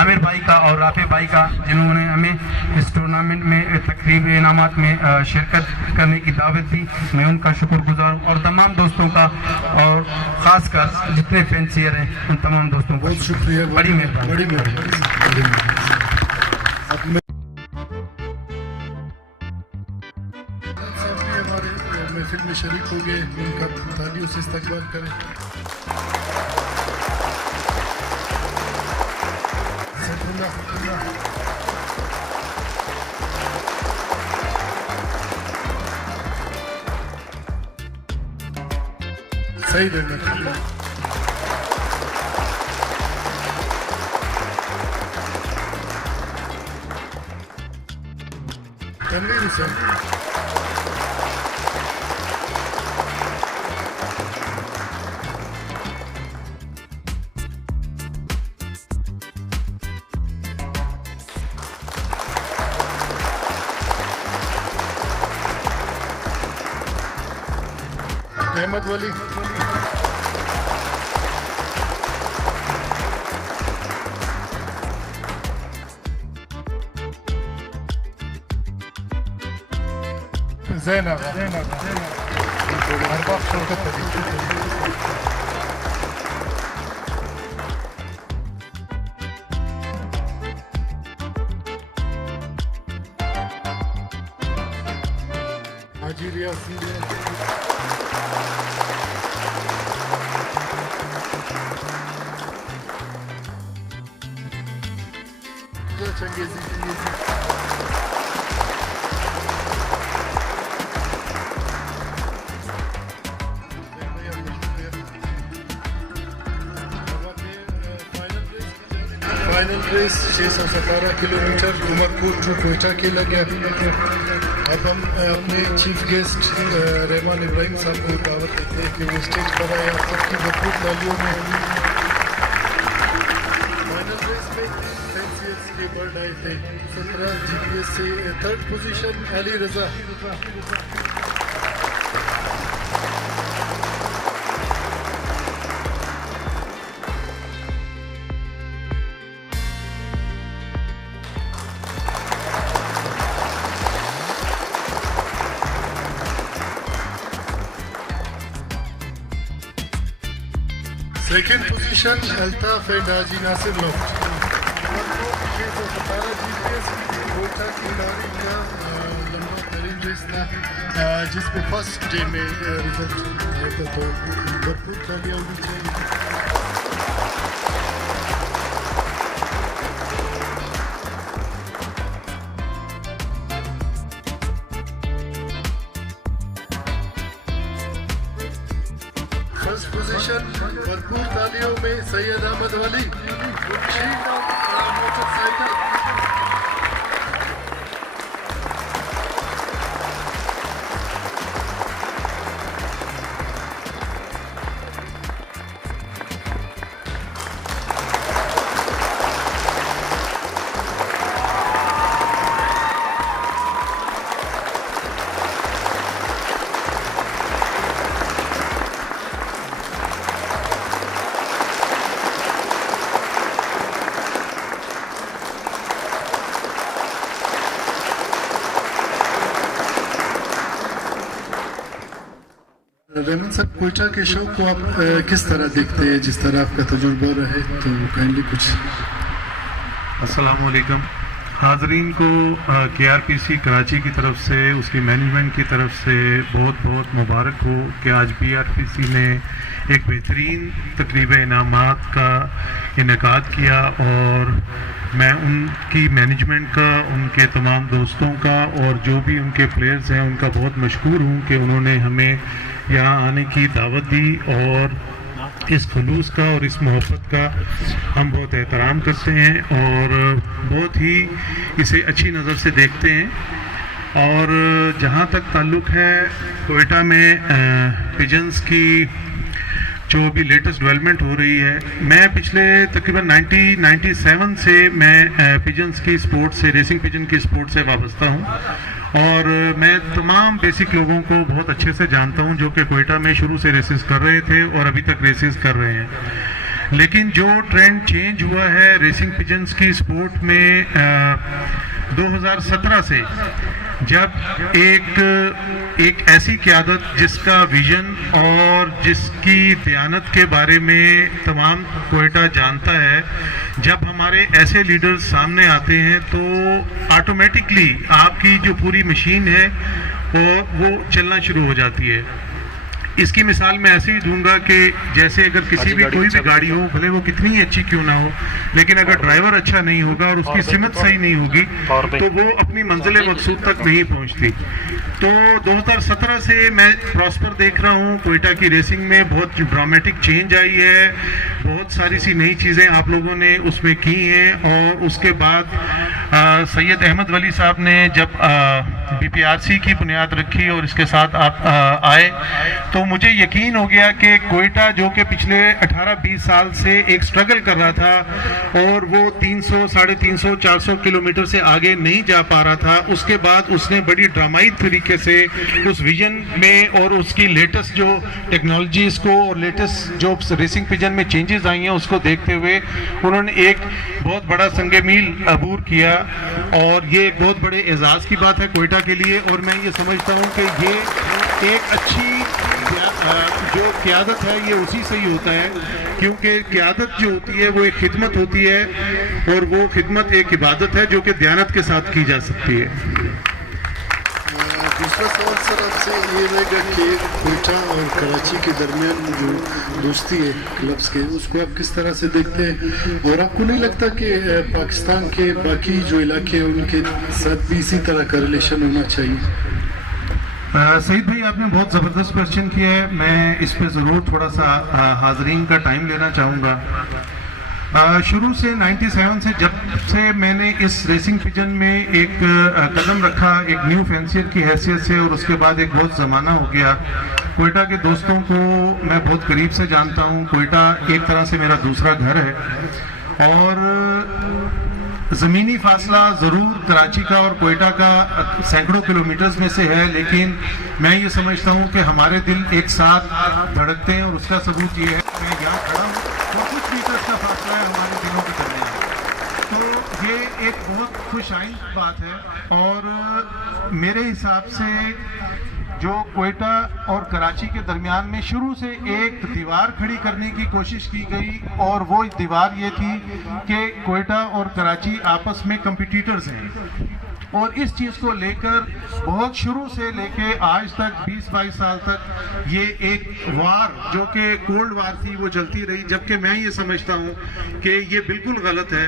आमिर भाई का और राफे भाई का जिन्होंने हमें इस टूर्नामेंट में तकरीब इनामात में शिरकत करने की दावत दी। मैं उनका शुक्रगुजार हूँ और तमाम दोस्तों का और ख़ासकर जितने फैंसियर हैं उन तमाम दोस्तों का बहुत शुक्रिया, बड़ी मेहरबानी। महफिल में शरीक हो गए, उनका तालियों से इस्तकबाल करें। Saifullah Saeed Ahmed, Tanvir Hussain, Ahmed Wali, Zainab, Arbab Shaukat Ali, Haji Riasi, Changezi, final race 617 kilometre Umarpur to Quetta के लगे। अब हम अपने चीफ गेस्ट रहमान इब्राहिम साहब को दावत देते हैं कि वो स्टेज पर आए आप सबकी भरपूर तालियों में। फाइनल रेस में फैंसियर्स के बर्ड आए थे 17 GPS से, third position Ali Raza, second position Altaf and Haji Nasir loft. 617 GPS Quetta की लॉरी का लंबा तरीन रेस था जिसमें फर्स्ट डे में रिजल्ट आया था, तो भरपूर तालियां होनी चाहिए। फर्स्ट पोजीशन भरपूर तालियों में सैयद अहमद वली, मोटरसाइकिल। रहमान साहब, कोयटा के शो को आप किस तरह देखते हैं, जिस तरह आपका तजुर्बा रहे, तो काइंडली कुछ। अस्सलाम वालेकुम हाज़रीन को KRPC कराची की तरफ से, उसकी मैनेजमेंट की तरफ से बहुत बहुत मुबारक हो कि आज BRPC ने एक बेहतरीन तकरीब इनामात का इनेकाद किया, और मैं उनकी मैनेजमेंट का, उनके तमाम दोस्तों का और जो भी उनके प्लेयर्स हैं उनका बहुत मशकूर हूँ कि उन्होंने हमें यहाँ आने की दावत दी, और इस खुलूस का और इस मोहब्बत का हम बहुत एहतराम करते हैं और बहुत ही इसे अच्छी नज़र से देखते हैं। और जहाँ तक ताल्लुक़ है कोयटा में पिजन्स की जो भी लेटेस्ट डेवलपमेंट हो रही है, मैं पिछले तकरीबन 1997 से मैं पिजन्स की स्पोर्ट से, रेसिंग पिजन की स्पोर्ट से वाबस्ता हूँ और मैं तमाम बेसिक लोगों को बहुत अच्छे से जानता हूँ जो कि कोयटा में शुरू से रेसेस कर रहे थे और अभी तक रेसेस कर रहे हैं। लेकिन जो ट्रेंड चेंज हुआ है रेसिंग पिजन्स की स्पोर्ट में 2017 से, जब एक ऐसी क़यादत जिसका विजन और जिसकी दयानत के बारे में तमाम कोयटा जानता है, जब हमारे ऐसे लीडर्स सामने आते हैं तो ऑटोमेटिकली आपकी जो पूरी मशीन है वो चलना शुरू हो जाती है। इसकी मिसाल मैं ऐसे ही दूंगा कि जैसे अगर किसी भी कोई भी गाड़ी हो, भले वो कितनी ही अच्छी क्यों ना हो, लेकिन अगर ड्राइवर अच्छा नहीं होगा और उसकी सिमत सही नहीं होगी तो वो अपनी मंजिल मकसूद तक नहीं पहुंचती। तो 2017 से मैं प्रॉस्पर देख रहा हूँ, क्वेटा की रेसिंग में बहुत ड्रामेटिक चेंज आई है, बहुत सारी सी नई चीज़ें आप लोगों ने उसमें की हैं। और उसके बाद सैयद अहमद वली साहब ने जब BPRC की बुनियाद रखी और इसके साथ आप आए तो मुझे यकीन हो गया कि क्वेटा जो कि पिछले 18-20 साल से एक स्ट्रगल कर रहा था और वो 300, 350, 400 किलोमीटर से आगे नहीं जा पा रहा था, उसके बाद उसने बड़ी ड्रामाई तरीके से उस विजन में और उसकी लेटेस्ट जो टेक्नोलॉजीज को और लेटेस्ट जो रेसिंग पिजन में चेंजेस आई हैं उसको देखते हुए उन्होंने एक बहुत बड़ा संगे मील अबूर किया। और ये एक बहुत बड़े एजाज़ की बात है क्वेटा के लिए। और मैं ये समझता हूँ कि ये एक अच्छी जो क़यादत है ये उसी से ही होता है, क्योंकि क़यादत जो होती है वो एक खिदमत होती है और वो खिदमत एक इबादत है जो कि दयानत के साथ की जा सकती है। दूसरा सवाल सर आपसे ये रहेगा कि क्वेटा और कराची के दरमियान जो दोस्ती है क्लब्स के, उसको आप किस तरह से देखते हैं और आपको नहीं लगता कि पाकिस्तान के बाकी जो इलाके हैं उनके साथ भी इसी तरह का रिलेशन होना चाहिए? सईद भाई, आपने बहुत ज़बरदस्त क्वेश्चन किया है। मैं इस पे ज़रूर थोड़ा सा हाज़रीन का टाइम लेना चाहूँगा। शुरू से 97 से जब से मैंने इस रेसिंग पिजन में एक कदम रखा, एक न्यू फैंसियर की हैसियत से, और उसके बाद एक बहुत ज़माना हो गया। क्वेटा के दोस्तों को मैं बहुत करीब से जानता हूँ। क्वेटा एक तरह से मेरा दूसरा घर है और ज़मीनी फासला ज़रूर कराची का और क्वेटा का सैकड़ों किलोमीटर्स में से है, लेकिन मैं ये समझता हूँ कि हमारे दिल एक साथ धड़कते हैं और उसका सबूत ये है कि मैं यहाँ खड़ा हूँ और कुछ मीटर्स का फासला है हमारे दिलों के दरमियान। तो ये एक बहुत खुशाइन बात है। और मेरे हिसाब से जो क्वेटा और कराची के दरमियान में शुरू से एक दीवार खड़ी करने की कोशिश की गई, और वो दीवार ये थी कि क्वेटा और कराची आपस में कंपटीटर्स हैं। और इस चीज़ को लेकर बहुत शुरू से लेके आज तक 20-22 साल तक ये एक वार जो कि कोल्ड वार थी वो चलती रही, जबकि मैं ये समझता हूँ कि ये बिल्कुल गलत है।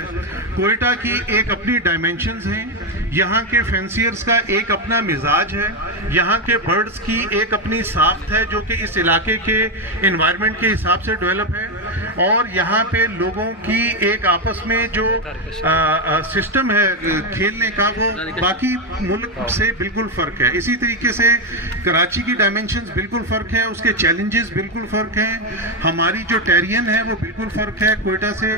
क्वेटा की एक अपनी डायमेंशंस हैं, यहाँ के फैंसियर्स का एक अपना मिजाज है, यहाँ के बर्ड्स की एक अपनी साख्त है जो कि इस इलाके के एनवायरनमेंट के हिसाब से डेवलप है, और यहाँ पे लोगों की एक आपस में जो सिस्टम है खेलने का वो बाकी मुल्क से बिल्कुल फ़र्क है। इसी तरीके से कराची की डायमेंशंस बिल्कुल फ़र्क है, उसके चैलेंजेस बिल्कुल फ़र्क हैं, हमारी जो टेरियन है वो बिल्कुल फ़र्क है क्वेटा से,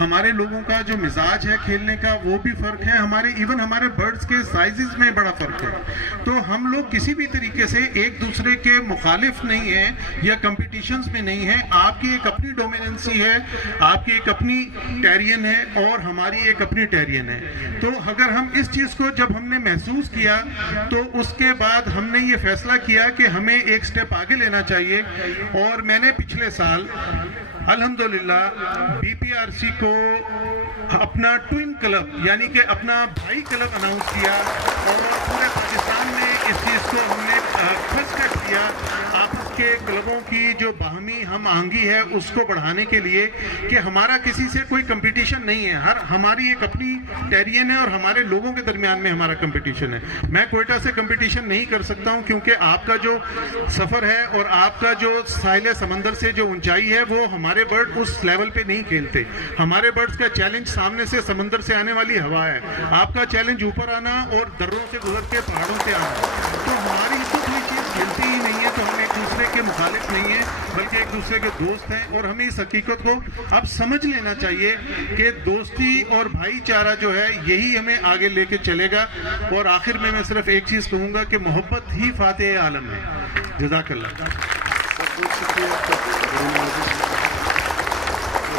हमारे लोगों का जो मिजाज है खेलने का वो भी फ़र्क है, हमारे इवन हमारे बर्ड्स के साइजेस में बड़ा फ़र्क है। तो हम लोग किसी भी तरीके से एक दूसरे के मुखालिफ नहीं हैं या कंपटीशंस में नहीं हैं। आपकी एक अपनी डोमिनेंसी है, आपकी एक अपनी टेरियन है और हमारी एक अपनी टेरियन है। तो अगर हम इस चीज़ को जब हमने महसूस किया तो उसके बाद हमने ये फैसला किया कि हमें एक स्टेप आगे लेना चाहिए, और मैंने पिछले साल अल्हम्दुलिल्लाह BPRC को अपना ट्विन क्लब यानी कि अपना भाई क्लब अनाउंस किया, और पूरे पाकिस्तान में इस चीज़ को हमने खसखस किया। आपस के क्लबों की जो बाहमी हम आहंगी है उसको बढ़ाने के लिए कि हमारा किसी से कोई कंपटीशन नहीं है, हमारी एक अपनी टेरियन है और हमारे लोगों के दरमियान में हमारा कंपटीशन है। मैं क्वेटा से कंपटीशन नहीं कर सकता हूं, क्योंकि आपका जो सफ़र है और आपका जो साहिल समंदर से जो ऊंचाई है वो हमारे बर्ड उस लेवल पे नहीं खेलते। हमारे बर्ड्स का चैलेंज सामने से समंदर से आने वाली हवा है, आपका चैलेंज ऊपर आना और दर्रों से गुजर के पहाड़ों से आना। तो हमारी तो कोई चीज़ खेलती ही नहीं है, तो हम एक दूसरे के मुखालिफ नहीं है बल्कि एक दूसरे के दोस्त हैं। और हमें इस हकीकत को अब समझ लेना चाहिए कि दोस्ती और भाईचारा जो है यही हमें आगे लेके चलेगा। और आखिर में मैं सिर्फ एक चीज़ कहूँगा कि मोहब्बत ही फातेह आलम है। जज़ाकल्लाह।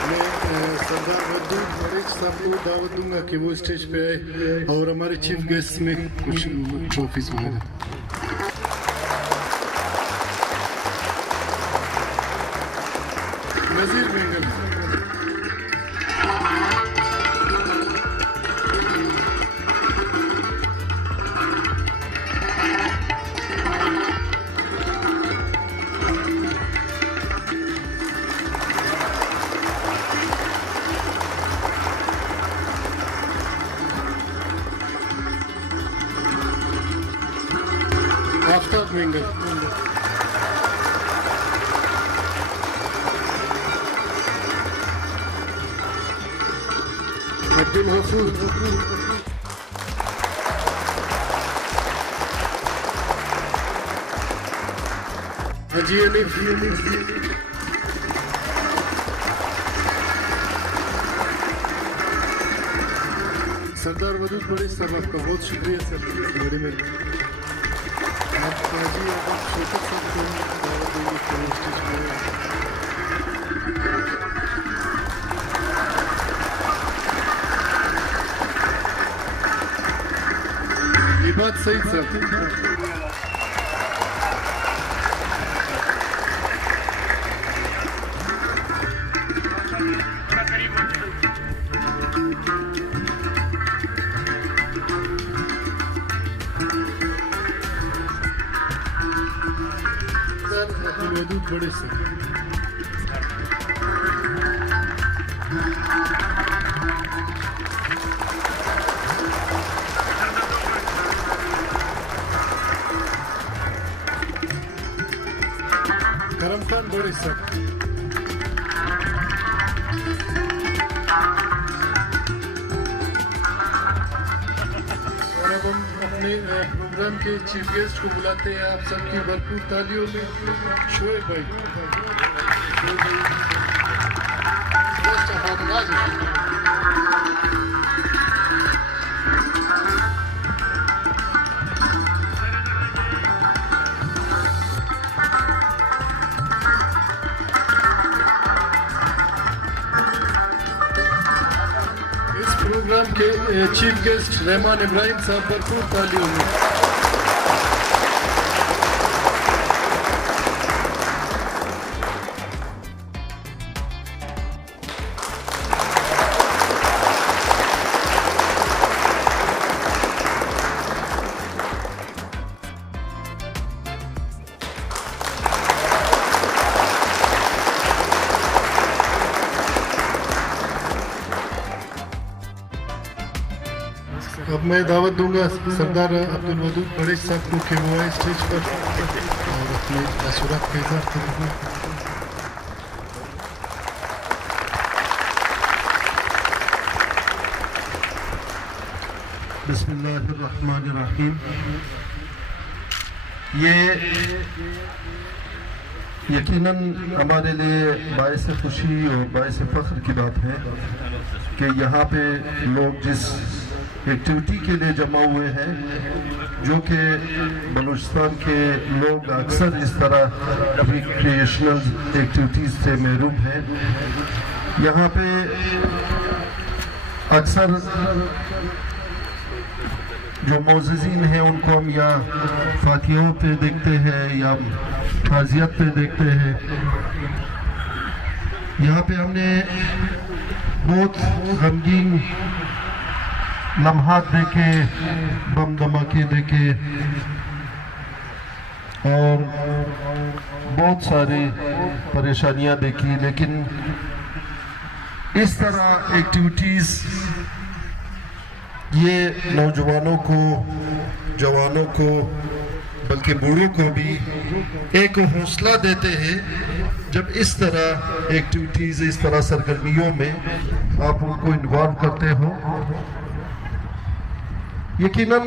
मैं सरदार वद्दू मरीज साहब को दावत दूंगा कि वो स्टेज पे आए और हमारे चीफ गेस्ट में कुछ ट्रॉफीज वगैरह। नज़ीर बेगम आफ्ताब मेंगल, अब्दुल गफूर, हाजी अनीफ, सरदार वदूद बड़े साहब आपका बहुत शुक्रिया सर, बड़ी मेहरबानी। आप हाजी अहमद शौकत साहब को दावत देंगे स्टेज पर। इबाद सईद साहब, वदूद बड़े साहब, करम खान बड़े साहब, और अब हम अपने प्रोग्राम के चीफ गेस्ट को बुलाते हैं आप सबकी भरपूर तालियों में। शोएब भाई, इस प्रोग्राम के चीफ गेस्ट रहमान इब्राहिम साहब भरपूर तालियों में। अब मैं दावत दूंगा सरदार अब्दुल वदूद बड़े साहब को कि वो आए स्टेज पर और अपने तासुरात का इज़हार करेंगे। बिस्मिल्लाहिर्रहमानिर्रहीम। ये यकीनन हमारे लिए बाइस खुशी और बाइस फ़ख्र की बात है कि यहाँ पे लोग जिस एक्टिविटी के लिए जमा हुए हैं, जो कि बलूचिस्तान के लोग अक्सर इस तरह रिक्रिएशनल एक्टिविटीज़ से महरूम हैं। यहाँ पे अक्सर जो मोअज़्ज़िज़ीन हैं उनको हम या फातिहों पे देखते हैं या ताज़ियत पे देखते हैं। यहाँ पे हमने बहुत गमगीन लम्हात देखे, बम धमाके देखे और बहुत सारी परेशानियां देखी, लेकिन इस तरह एक्टिविटीज़ ये नौजवानों को, जवानों को, बल्कि बूढ़ों को भी एक हौसला देते हैं जब इस तरह एक्टिविटीज़, इस तरह सरगर्मियों में आप उनको इन्वॉल्व करते हो। यकीनन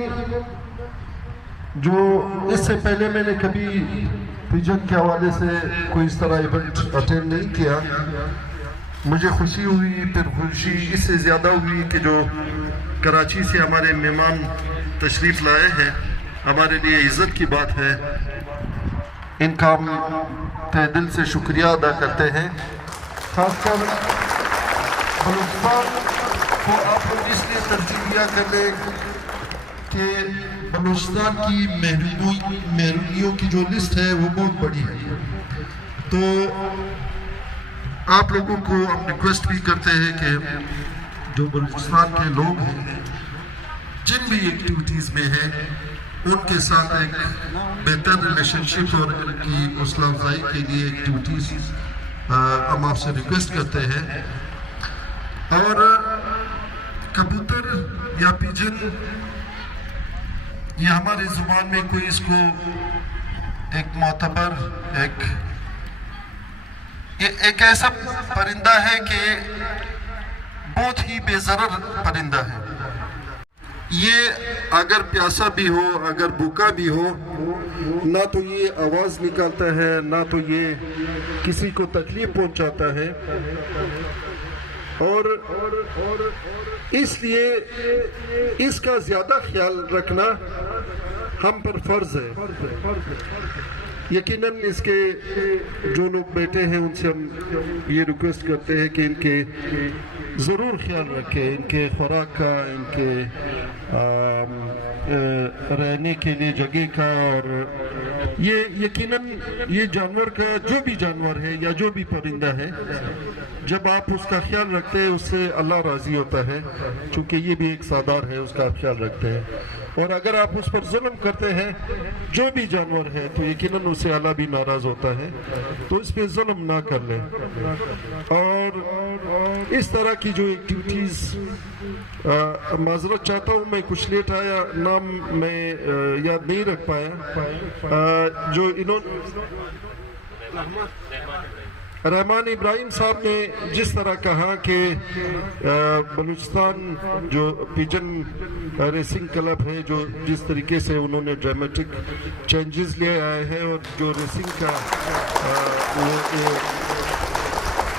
जो इससे पहले मैंने कभी पिजन के हवाले से कोई इस तरह इवेंट अटेंड नहीं किया, मुझे खुशी हुई, फिर खुशी इससे ज़्यादा हुई कि जो कराची से हमारे मेहमान तशरीफ़ लाए हैं, हमारे लिए इज़्ज़त की बात है। इनका हम तहे दिल से शुक्रिया अदा करते हैं। खासकर बलूचिस्तान को आप लोग इसलिए तरजीह दिया करने कि बलूचिस्तान की महरूमियों की जो लिस्ट है वो बहुत बड़ी है। तो आप लोगों को हम रिक्वेस्ट भी करते हैं कि जो बलूचिस्तान के लोग हैं, जिन भी एक्टिविटीज़ में हैं, उनके साथ एक बेहतर रिलेशनशिप और उनकी हौसला अफजाई के लिए एक्टिविटीज़ हम आपसे रिक्वेस्ट करते हैं। और कबूतर या पिजन ये हमारी ज़ुबान में कोई इसको एक मोतबर एक ऐसा परिंदा है कि बहुत ही बेज़रर परिंदा है। ये अगर प्यासा भी हो, अगर भूखा भी हो, ना तो ये आवाज़ निकालता है, ना तो ये किसी को तकलीफ पहुंचाता है। और इसलिए इसका ज़्यादा ख्याल रखना हम पर फ़र्ज़ है। यकीनन इसके जो लोग बैठे हैं उनसे हम ये रिक्वेस्ट करते हैं कि इनके ज़रूर ख्याल रखें, इनके खुराक का, इनके रहने के लिए जगह का। और ये यकीनन ये जानवर का, जो भी जानवर है या जो भी परिंदा है, जब आप उसका ख्याल रखते हैं उससे अल्लाह राज़ी होता है, क्योंकि ये भी एक सादार है, उसका आप ख्याल रखते हैं। और अगर आप उस पर जुल्म करते हैं, जो भी जानवर है, तो यकीनन उससे अल्लाह भी नाराज़ होता है। तो इस पे जुल्म ना कर लें। और इस तरह की जो एक्टिविटीज़, माजरत चाहता हूँ मैं कुछ लेट आया, नाम मैं याद नहीं रख पाया, जो इन्होंने रहमान इब्राहिम साहब ने जिस तरह कहा कि बलूचिस्तान जो पिजन रेसिंग क्लब है, जो जिस तरीके से उन्होंने ड्रामेटिक चेंजेस ले आए हैं, और जो रेसिंग का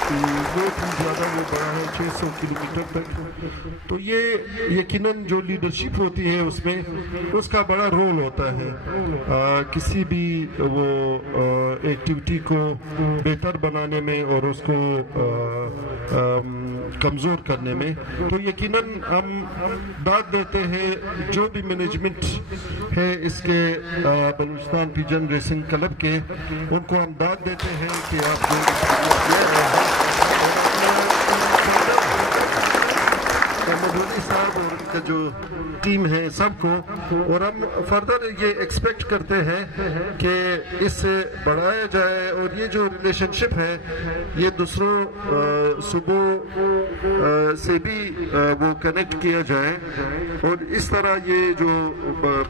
बहुत ही ज़्यादा वो बड़ा है, 600 किलोमीटर तक। तो ये यकीनन जो लीडरशिप होती है उसमें उसका बड़ा रोल होता है किसी भी वो एक्टिविटी को बेहतर बनाने में और उसको कमज़ोर करने में। तो यकीनन हम दाद देते हैं जो भी मैनेजमेंट है इसके बलूचिस्तान पिजन रेसिंग क्लब के, उनको हम दाद देते हैं कि आप जो मधुरी साहब और उनका जो टीम है सबको, और हम फर्दर ये एक्सपेक्ट करते हैं कि इससे बढ़ाया जाए और ये जो रिलेशनशिप है ये दूसरों सुबह से भी वो कनेक्ट किया जाए। और इस तरह ये जो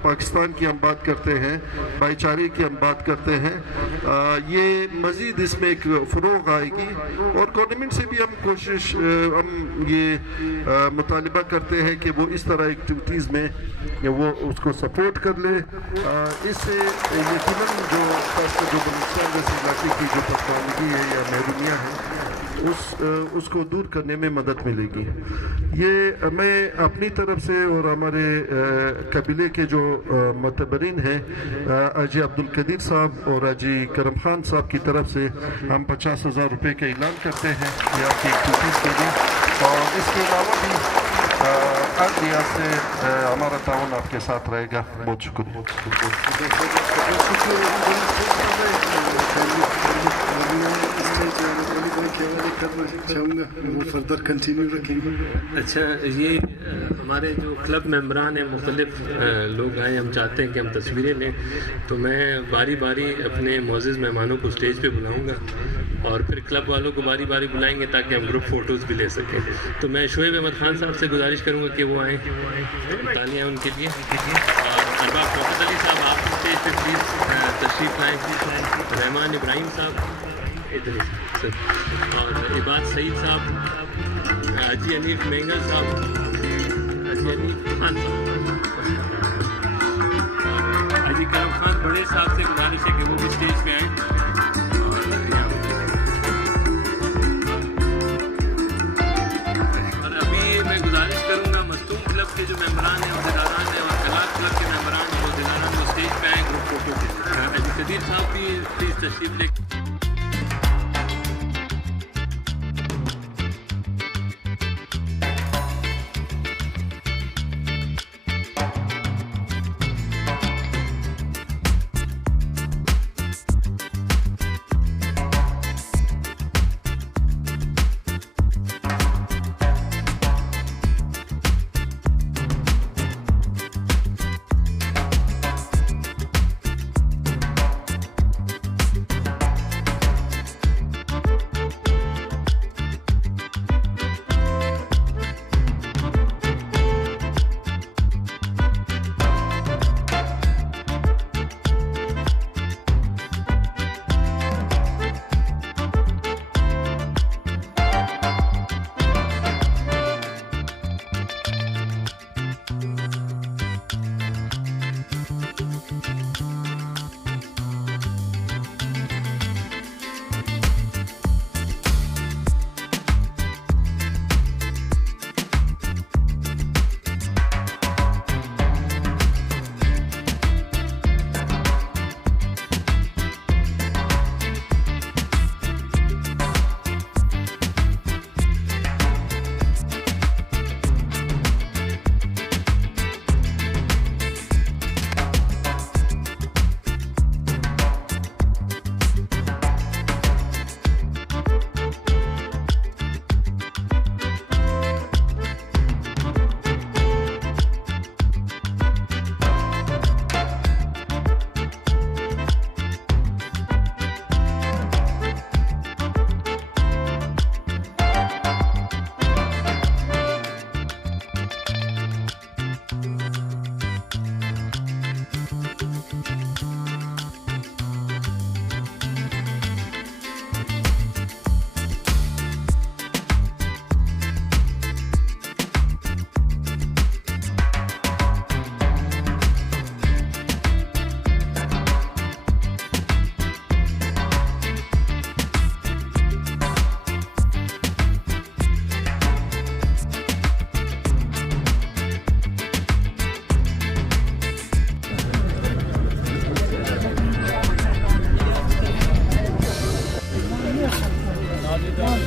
पाकिस्तान की हम बात करते हैं, भाईचारे की हम बात करते हैं, ये मज़ीद इसमें एक फ़रोग़ आएगी। और गवर्नमेंट से भी हम कोशिश, हम ये मुतालिबा करते हैं कि वो इस तरह एक्टिविटीज़ में वो उसको सपोर्ट कर ले। इससे यकीनन जो खासकर जो बलूचिस्तान जैसे इलाके की जो पसमानदगी है या महरूमियाँ हैं उसको दूर करने में मदद मिलेगी। ये मैं अपनी तरफ से और हमारे कबीले के जो मतबरीन हैं हाजी अब्दुल कदीर साहब और हाजी करम खान साहब की तरफ से हम 50,000 रुपये का ऐलान करते हैं ये आपकी एक्टिविटीज़ के लिए। और इसके अलावा भी हर लिहाज से हमारा ताउन आपके साथ रहेगा। बहुत शुक्रिया। चाहूँगा वो फर्दर कंटिन्यू रखेंगे। अच्छा, ये हमारे जो क्लब मेंबरान हैं, मुख्तलिफ लोग आए, हम चाहते हैं कि हम तस्वीरें लें, तो मैं बारी बारी अपने मोअज़्ज़िज़ मेहमानों को स्टेज पे बुलाऊंगा और फिर क्लब वालों को बारी बारी बुलाएंगे ताकि हम ग्रुप फ़ोटोज़ भी ले सकें। तो मैं शोएब अहमद ख़ान साहब से गुजारिश करूँगा कि वो आएँ, तालियाँ उनके लिए। और अरबाब शौकत अली साहब आप स्टेज पर प्लीज़ तशरीफ़ लाएँ। रहमान इब्राहिम साहब इधर सर, और इबाद सईद साहब, हाजी हनीफ मेंगल साहब, हाजी हनीफ खान साहब, हाजी करम खान बड़े साहब से गुजारिश है कि वो भी स्टेज पे आए। और अभी मैं गुजारिश करूँगा मस्तूम क्लब के जो मेंबरान हैं, अहदेदारान हैं और कलार क्लब के मेंबरान हैं, अहदेदारान वो स्टेज पे आए ग्रुप फोटो के। हाजी कदीर साहब भी प्लीज़ तशरीफ ले।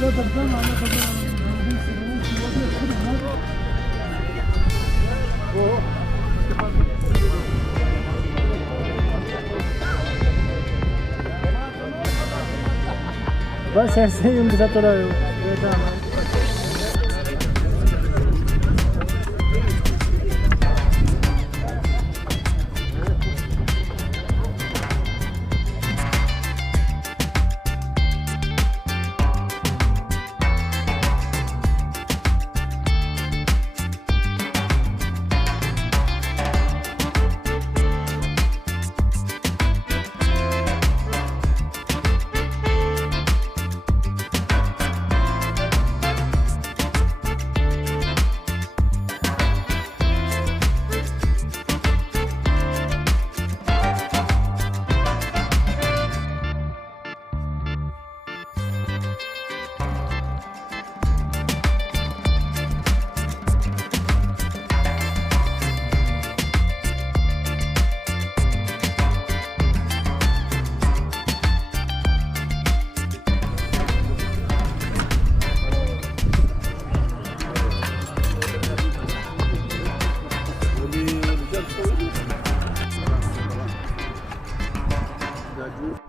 बस ऐसे ही उनके साथ थोड़ा बैठा Graduate.